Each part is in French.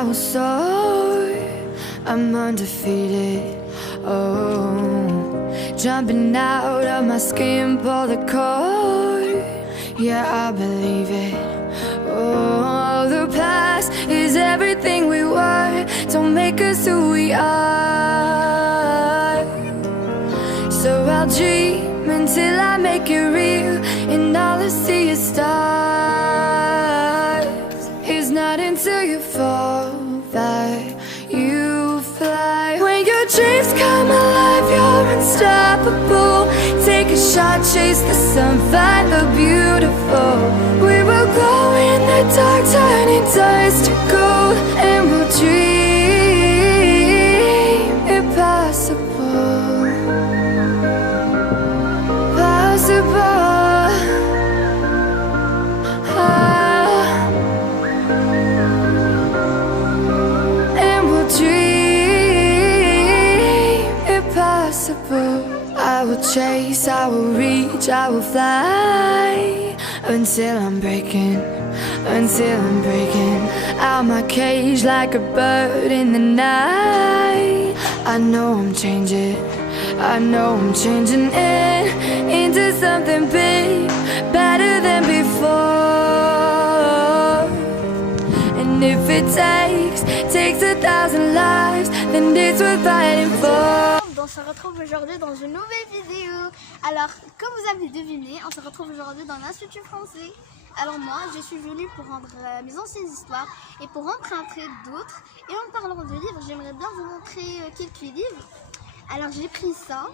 I will soar. I'm undefeated. Oh, jumping out of my skin, pull the cord. Yeah, I believe it. Oh, the past is everything we were. Don't make us who we are. So I'll dream until I make it real, and all I see is stars. It's not until you fall that you fly. When your dreams come alive, you're unstoppable. Take a shot, chase the sun, find the beautiful. We will glow in the dark, turning dust to gold, and we'll dream impossible. And we'll dream impossible. I will chase, I will reach, I will fly until I'm breaking out my cage like a bird in the night. I know I'm changing into something big, better than before. And if it takes 1,000 lives, then it's worth fighting for. On se retrouve aujourd'hui dans une nouvelle vidéo. Alors, comme vous avez deviné, on se retrouve aujourd'hui dans l'Institut français. Alors moi, je suis venue pour rendre mes anciennes histoires et pour emprunter d'autres. Et en parlant de livres, j'aimerais bien vous montrer quelques livres. Alors j'ai pris ça.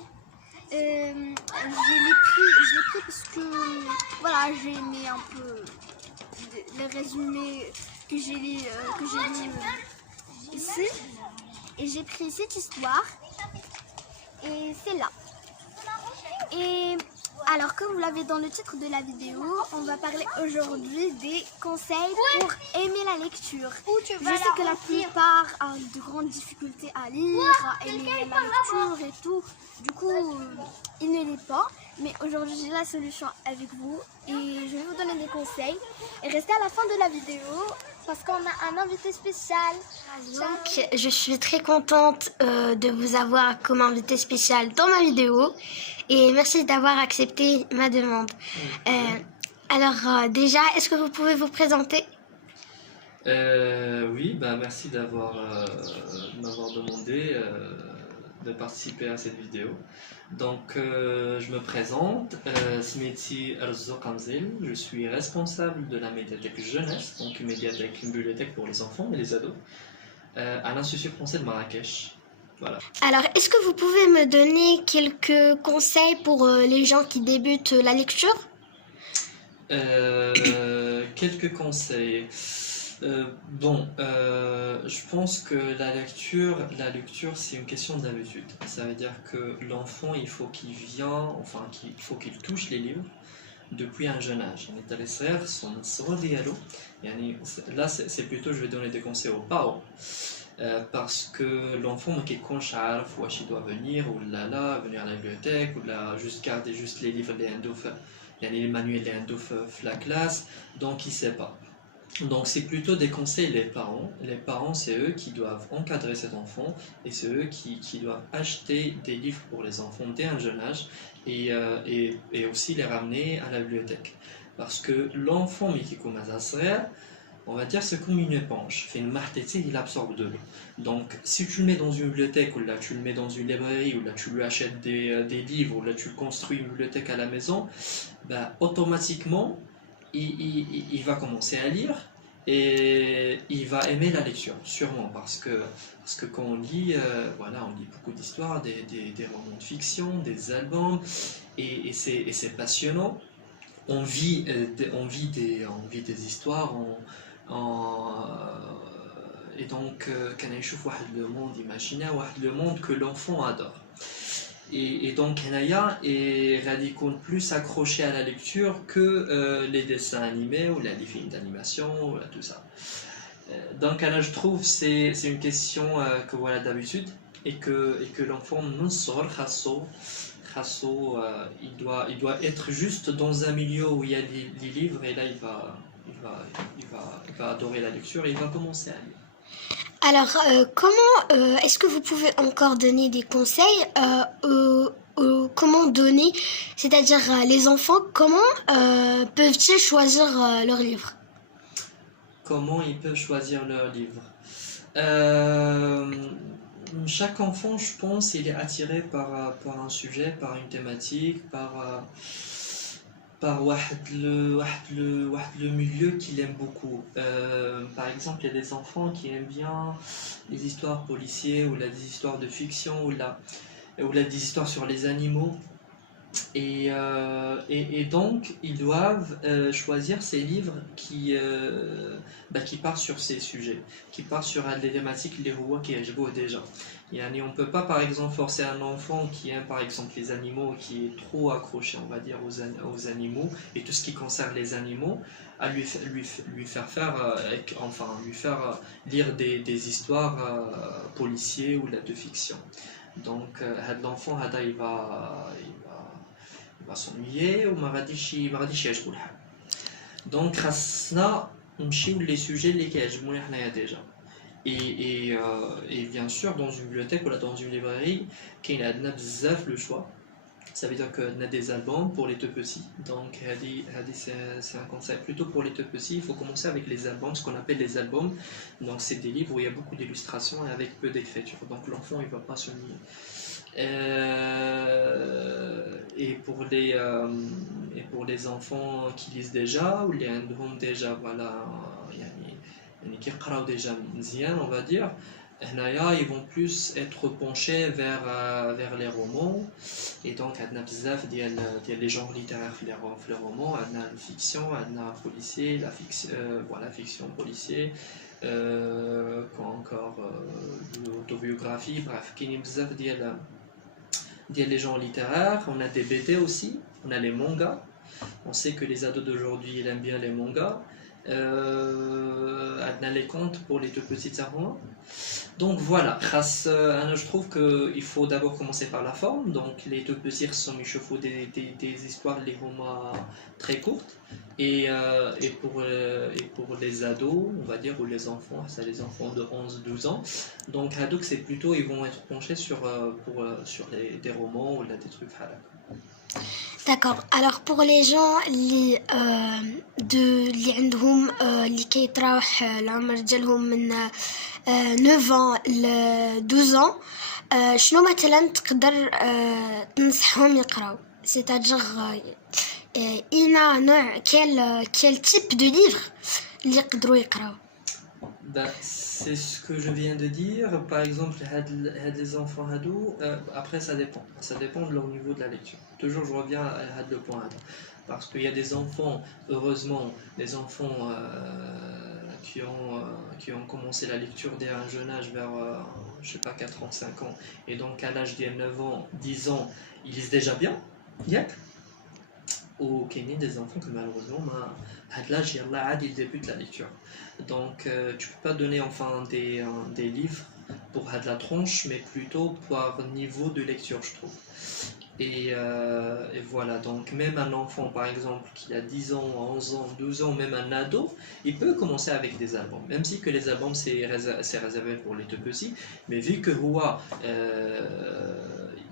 Je l'ai pris parce que voilà, j'ai aimé un peu le résumé que j'ai lu ici. Et j'ai pris cette histoire. Et c'est là. Et alors, comme vous l'avez dans le titre de la vidéo, on va parler aujourd'hui des conseils pour aimer la lecture. Je sais que la plupart ont de grandes difficultés à lire, à aimer la lecture et tout. Du coup, ils ne lisent pas. Mais aujourd'hui, j'ai la solution avec vous et je vais vous donner des conseils. Et restez à la fin de la vidéo parce qu'on a un invité spécial. Donc, je suis très contente de vous avoir comme invité spécial dans ma vidéo. Et merci d'avoir accepté ma demande. Alors, déjà, est-ce que vous pouvez vous présenter ? Oui, merci m'avoir demandé de participer à cette vidéo. Donc, je me présente, Smeti Arzo Kamzel, je suis responsable de la médiathèque jeunesse, donc une bibliothèque pour les enfants et les ados, à l'Institut français de Marrakech. Voilà. Alors, est-ce que vous pouvez me donner quelques conseils pour les gens qui débutent la lecture ? Quelques conseils. Je pense que la lecture c'est une question d'habitude. Ça veut dire que l'enfant, il faut qu'il touche les livres depuis un jeune âge. Là, c'est plutôt, je vais donner des conseils aux parents. Parce que l'enfant qui il doit venir venir à la bibliothèque ou juste garder les livres les manuels la classe, donc il ne sait pas. Donc c'est plutôt des conseils les parents. Les parents, c'est eux qui doivent encadrer cet enfant et c'est eux qui doivent acheter des livres pour les enfants dès un jeune âge et aussi les ramener à la bibliothèque. Parce que l'enfant on va dire c'est comme une éponge. Il absorbe de l'eau. Donc si tu le mets dans une bibliothèque ou là tu le mets dans une librairie ou là tu lui achètes des livres ou là tu construis une bibliothèque à la maison, automatiquement il va commencer à lire et il va aimer la lecture, sûrement, parce que quand on lit, on lit beaucoup d'histoires, des romans de fiction, des albums, et c'est passionnant. On vit des histoires, et donc le monde imaginaire, le monde que l'enfant adore. Et donc et radicaux plus accroché à la lecture que les dessins animés ou les films d'animation ou tout ça. Donc je trouve c'est une question que d'habitude et que l'enfant non sort il doit être juste dans un milieu où il y a les livres et là il va adorer la lecture et il va commencer à lire. Alors, est-ce que vous pouvez encore donner des conseils comment donner, c'est-à-dire les enfants, comment peuvent-ils choisir leur livre? Comment ils peuvent choisir leur livre? Chaque enfant, je pense, il est attiré par un sujet, par une thématique, par le milieu qu'il aime beaucoup. Par exemple, il y a des enfants qui aiment bien les histoires policières ou des histoires de fiction ou des histoires sur les animaux. Et donc, ils doivent choisir ces livres qui partent sur ces sujets, qui partent sur des thématiques qui sont déjà. Yani, on ne peut pas, par exemple, forcer un enfant qui aime, par exemple, les animaux, qui est trop accroché, on va dire, aux animaux, et tout ce qui concerne les animaux, à lui faire lire des histoires policières ou de fiction. Donc, l'enfant, il va s'ennuyer ou ما غاديش يعجبو الحال. Donc خاصنا نمشيو les sujets اللي كيعجبونا حنايا déjà. Et bien sûr dans une bibliothèque ou dans une librairie كاين عندنا بزاف le choix. Ça veut dire qu'on a des albums pour les tout petits. Donc c'est un conseil plutôt pour les tout petits. Il faut commencer avec les albums, ce qu'on appelle les albums. Donc c'est des livres où il y a beaucoup d'illustrations et avec peu d'écriture. Donc l'enfant il va pas s'ennuyer. Et pour les enfants qui lisent déjà ou les عندهم déjà voilà يعني كيقراو déjà مزيان on va dire هنايا ils vont plus être penchés vers les romans et donc عندنا بزاف ديال les genres littéraires في les romans عندنا الفيكسيون عندنا policier la fiction voilà fiction policier quoi encore l'autobiographie bref كاينين بزاف ديال les genres littéraires, on a des BD aussi, on a les mangas. On sait que les ados d'aujourd'hui ils aiment bien les mangas. On a les contes pour les tout petits enfants. Donc voilà, je trouve qu'il faut d'abord commencer par la forme. Donc les tout petits sont il des histoires, les romans très courtes. Et pour les ados, on va dire, ou les enfants, c'est les enfants de 11-12 ans. Donc c'est plutôt, ils vont être penchés sur des romans ou des trucs halak. D'accord. Alors pour les gens اللي عندهم اللي كيتراوح العمر ديالهم من 9 ans ل 12 ans شنو مثلا تقدر تنصحهم يقراو c'est-à-dire quel type de livre اللي يقدروا يقراو. C'est ce que je viens de dire. Par exemple, les enfants ados, après ça dépend de leur niveau de la lecture. Toujours je reviens à le point ado. Parce qu'il y a des enfants, heureusement, des enfants qui ont commencé la lecture dès un jeune âge, vers, je sais pas, 4 ans, 5 ans. Et donc à l'âge de 9 ans, 10 ans, ils lisent déjà bien. Yep. Au Kenya, des enfants que malheureusement, à l'âge, ils débutent la lecture. Donc tu peux pas donner enfin des livres pour la tronche, mais plutôt par niveau de lecture, je trouve. Et voilà, donc même un enfant par exemple qui a 10 ans, 11 ans, 12 ans, même un ado, il peut commencer avec des albums, même si que les albums c'est réservé pour les tout petits, mais vu que Houa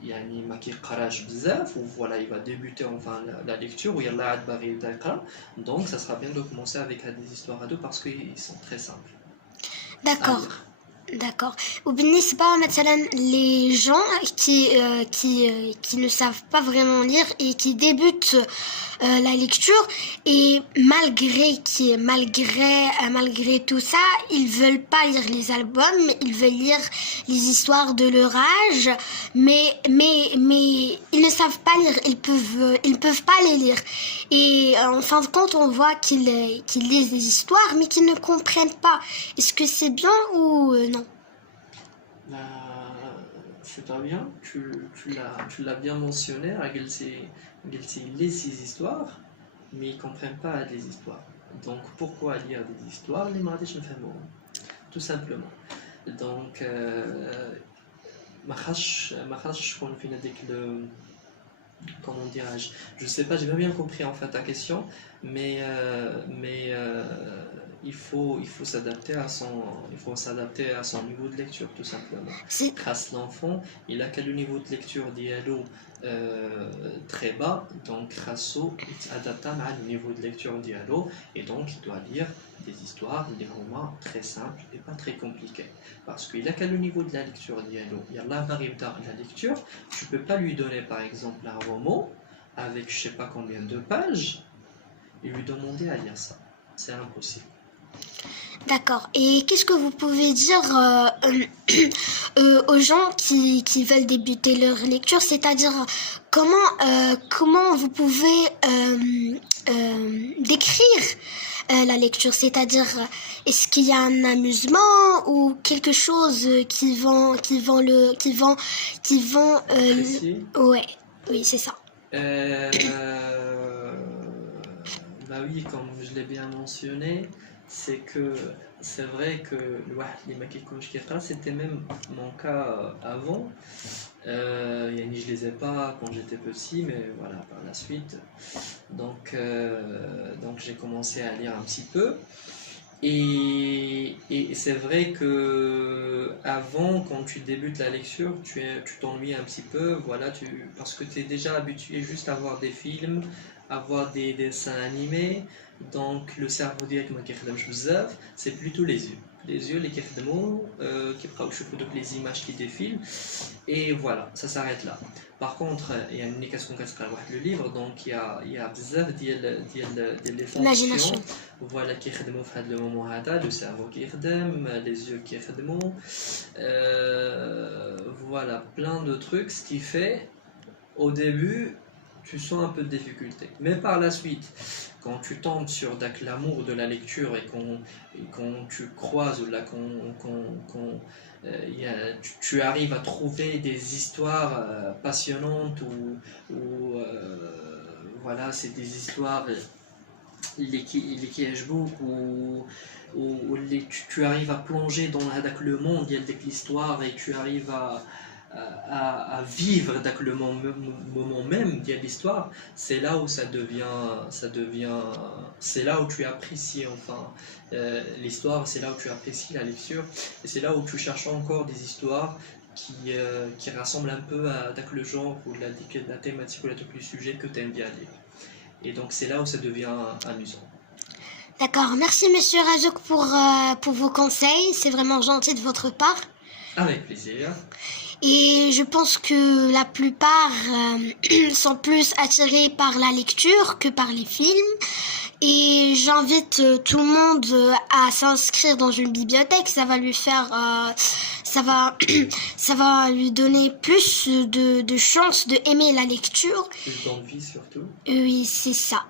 يعني ما كيقراش بزاف ou voilà il va débuter enfin la lecture ou il y a la باغي يقرا, donc ça sera bien de commencer avec des histoires ados parce qu'ils sont très simples. D'accord. D'accord. وبالنسبة مثلا les gens qui ne savent pas vraiment lire et qui débutent la lecture et malgré tout ça, ils veulent pas lire les albums, ils veulent lire les histoires de leur âge, mais ils ne savent pas lire, ils peuvent pas les lire. Et en fin de compte, on voit qu'ils lisent des histoires mais qu'ils ne comprennent pas. Est-ce que c'est bien ou non? C'est pas bien, tu l'as bien mentionné, ils lisent ces histoires, mais ils ne comprennent pas les histoires. Donc pourquoi lire des histoires? Les mardis je me fais bon, tout simplement. Donc comment dirais-je, je sais pas, j'ai pas bien compris en fait ta question, mais il faut s'adapter à son niveau de lecture tout simplement. C'est Grâce l'enfant, il a qu'à le niveau de lecture dialogue très bas, donc grâce au adapté à le niveau de lecture dialogue et donc il doit lire des histoires, des romans très simples et pas très compliqués. Parce qu'il a qu'à le niveau de la lecture dialogue. Il y a la lecture, tu peux pas lui donner par exemple un roman avec je sais pas combien de pages et lui demander à lire ça. C'est impossible. d'accord. Et qu'est-ce que vous pouvez dire aux gens qui veulent débuter leur lecture, c'est-à-dire comment vous pouvez décrire la lecture, c'est-à-dire est-ce qu'il y a un amusement ou quelque chose Précis. ouais, oui, c'est ça. Bah oui, comme je l'ai bien mentionné, c'est vrai que le واحد اللي ما كيكونش كيقرا, c'était même mon cas avant. يعني je les ai pas quand j'étais petit, mais voilà, par la suite. Donc j'ai commencé à lire un petit peu. Et c'est vrai que avant, quand tu débutes la lecture, tu t'ennuies un petit peu, voilà, parce que tu es déjà habitué juste à voir des films, à voir des dessins animés, donc le cerveau direct c'est plutôt les yeux. Les yeux, les qui donc les images qui défilent, et voilà, ça s'arrête là. Par contre, il y a une indication le livre, donc il y a bzaf des Imagination. fonctions, voilà, qui يخدموا في هذا le moment هذا, le cerveau qui يخدم, les yeux qui يخدموا, voilà, plein de trucs, ce qui fait, au début, tu sens un peu de difficulté. Mais par la suite, quand tu tombes sur l'amour de la lecture et quand tu croises ou là, tu arrives à trouver des histoires passionnantes ou voilà, c'est des histoires les kieshbook où tu arrives à plonger dans le monde, il y a l'histoire et tu arrives à vivre dans le moment même il y a l'histoire, c'est là où ça devient c'est là où tu apprécies enfin l'histoire, c'est là où tu apprécies la lecture et c'est là où tu cherches encore des histoires qui rassemblent un peu à le genre ou la thématique ou le sujet que tu aimes bien lire. Et donc c'est là où ça devient amusant. D'accord, merci Monsieur Razouk pour vos conseils, c'est vraiment gentil de votre part. Avec plaisir. Et je pense que la plupart sont plus attirés par la lecture que par les films. Et j'invite tout le monde à s'inscrire dans une bibliothèque. Ça va lui faire, ça va lui donner plus de chances d'aimer la lecture. Plus d'envie surtout. Oui, c'est ça.